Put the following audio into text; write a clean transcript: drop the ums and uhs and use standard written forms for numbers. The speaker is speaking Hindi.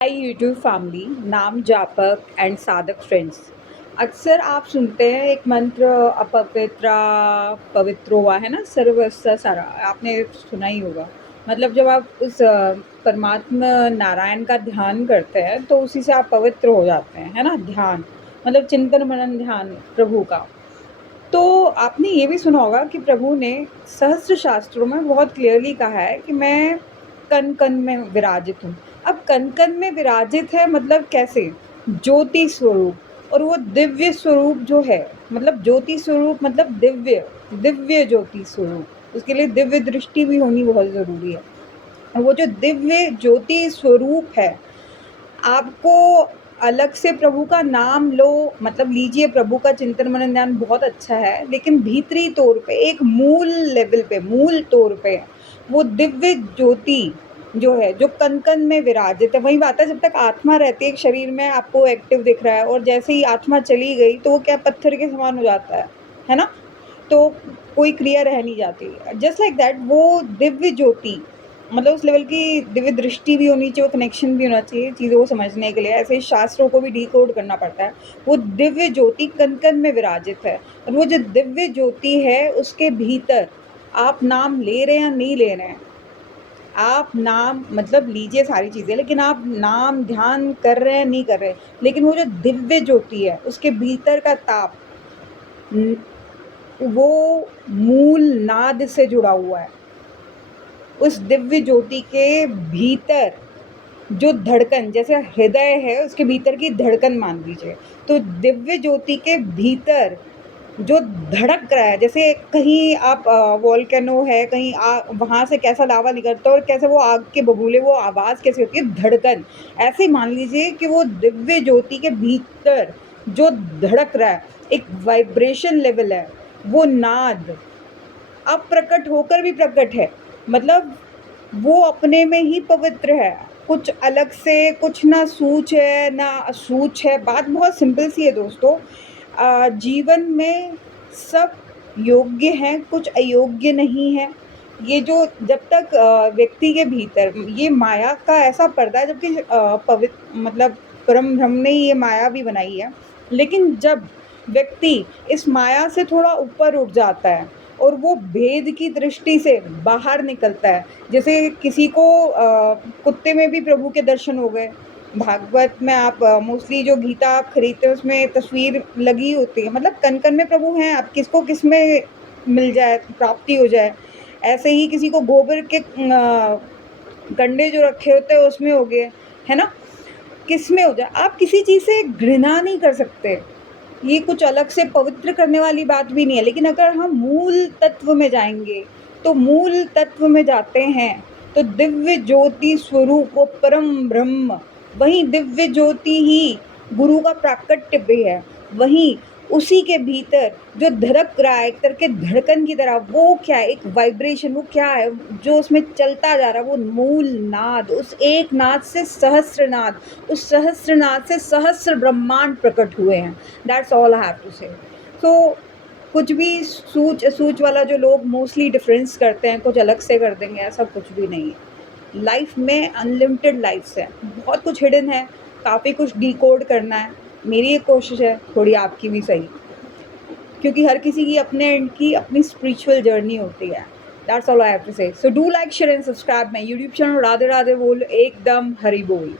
हाय यूट्यूब फैमिली, नाम जापक एंड साधक फ्रेंड्स। अक्सर आप सुनते हैं एक मंत्र अपवित्रा पवित्रो हुआ है ना, सर्वस्व सारा आपने सुना ही होगा। मतलब जब आप उस परमात्मा नारायण का ध्यान करते हैं तो उसी से आप पवित्र हो जाते हैं, है ना। ध्यान मतलब चिंतन मनन ध्यान प्रभु का। तो आपने ये भी सुना होगा कि प्रभु ने सहस्त्र शास्त्रों में बहुत क्लियरली कहा है कि मैं कण कण में विराजित हूँ। अब कण कण में विराजित है मतलब कैसे? ज्योति स्वरूप। और वो दिव्य स्वरूप जो है, मतलब ज्योति स्वरूप मतलब दिव्य, दिव्य ज्योति स्वरूप। उसके लिए दिव्य दृष्टि भी होनी बहुत ज़रूरी है। और वो जो दिव्य ज्योति स्वरूप है, आपको अलग से प्रभु का नाम लो, मतलब लीजिए, प्रभु का चिंतन मनन ध्यान बहुत अच्छा है, लेकिन भीतरी तौर पे एक मूल लेवल पे, मूल तौर पे वो दिव्य ज्योति जो है, जो कण कण में विराजित है। वही बात है, जब तक आत्मा रहती है एक शरीर में, आपको एक्टिव दिख रहा है, और जैसे ही आत्मा चली गई तो वो क्या पत्थर के समान हो जाता है ना। तो कोई क्रिया रह नहीं जाती। जस्ट लाइक दैट वो दिव्य ज्योति, मतलब उस लेवल की दिव्य दृष्टि भी होनी चाहिए, वो कनेक्शन भी होना चाहिए चीज़ों को समझने के लिए। ऐसे ही शास्त्रों को भी डिकोड करना पड़ता है। वो दिव्य ज्योति कण कण में विराजित है, और वो जो दिव्य ज्योति है उसके भीतर आप नाम ले रहे हैं या नहीं ले रहे हैं, आप नाम मतलब लीजिए सारी चीज़ें, लेकिन आप नाम ध्यान कर रहे हैं नहीं कर रहे, लेकिन वो जो दिव्य ज्योति है उसके भीतर का ताप, वो मूल नाद से जुड़ा हुआ है। उस दिव्य ज्योति के भीतर जो धड़कन, जैसे हृदय है उसके भीतर की धड़कन मान लीजिए, तो दिव्य ज्योति के भीतर जो धड़क रहा है, जैसे कहीं आप वोल्केनो है कहीं, वहाँ से कैसा लावा निकलता है और कैसे वो आग के बबूले, वो आवाज़ कैसे होती है, धड़कन। ऐसे ही मान लीजिए कि वो दिव्य ज्योति के भीतर जो धड़क रहा है, एक वाइब्रेशन लेवल है, वो नाद अब प्रकट होकर भी प्रकट है। मतलब वो अपने में ही पवित्र है, कुछ अलग से कुछ ना सूझ है ना असूझ है। बात बहुत सिंपल सी है दोस्तों। जीवन में सब योग्य हैं, कुछ अयोग्य नहीं है। ये जो जब तक व्यक्ति के भीतर ये माया का ऐसा पर्दा है, जबकि पवित्र मतलब परम ब्रह्म ने ये माया भी बनाई है, लेकिन जब व्यक्ति इस माया से थोड़ा ऊपर उठ जाता है और वो भेद की दृष्टि से बाहर निकलता है, जैसे किसी को कुत्ते में भी प्रभु के दर्शन हो गए। भागवत में आप मोस्टली जो गीता आप खरीदते हो उसमें तस्वीर लगी होती है, मतलब कण कण में प्रभु हैं, आप किसको किस में मिल जाए, प्राप्ति हो जाए। ऐसे ही किसी को गोबर के कंडे जो रखे होते हैं उसमें हो गए, है ना। किस में हो जाए, आप किसी चीज़ से घृणा नहीं कर सकते। ये कुछ अलग से पवित्र करने वाली बात भी नहीं है, लेकिन अगर हम मूल तत्व में जाएँगे, तो मूल तत्व में जाते हैं, तो दिव्य ज्योति स्वरूप वो परम ब्रह्म, वही दिव्य ज्योति ही गुरु का प्राकट्य भी है। वहीं उसी के भीतर जो धड़क रहा है एक तरह के धड़कन की तरह, वो क्या है, एक वाइब्रेशन, वो क्या है जो उसमें चलता जा रहा है, वो मूल नाद। उस एक नाद से सहस्र नाद, उस सहस्र नाद से सहस्र ब्रह्मांड प्रकट हुए हैं। That's all I have to say. So कुछ भी सूझ असूझ वाला जो लोग मोस्टली डिफरेंस करते हैं, कुछ अलग से कर देंगे, ऐसा कुछ भी नहीं है। लाइफ में अनलिमिटेड लाइफ्स है, बहुत कुछ हिडन है, काफ़ी कुछ डिकोड करना है। मेरी एक कोशिश है, थोड़ी आपकी भी सही, क्योंकि हर किसी की अपने एंड की अपनी स्पिरिचुअल जर्नी होती है। That's all I have to say. So do like share and subscribe my YouTube channel Radhe Radhe बोल, एकदम हरि बोल।